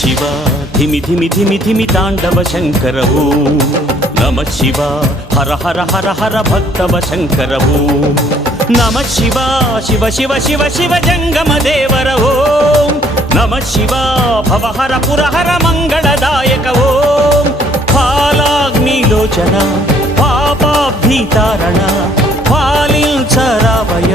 ಶಿವ ಧಿಮಿ ಧಿಮಿ ಧಿಮಿ ಧಿಮಿ ತಾಂಡವ ಶಂಕರ ಓಂ ನಮಃ ಶಿವ ಹರ ಹರ ಹರ ಹರ ಭಕ್ತವ ಶಂಕರ ಓಂ ನಮಃ ಶಿವ ಶಿವ ಶಿವ ಶಿವ ಶಿವ ಜಂಗಮ ದೇವರ ಓಂ ನಮಃ ಶಿವ ಭವಹರ ಪುರಹರ ಮಂಗಳದಾಯಕ ಓಂ ಫಾಲಾಗ್ನಿಲೋಚನ ಪಾಪಾಭೀತಾರಣ ಫಾಲಿಲ್ ಸರಾವಯ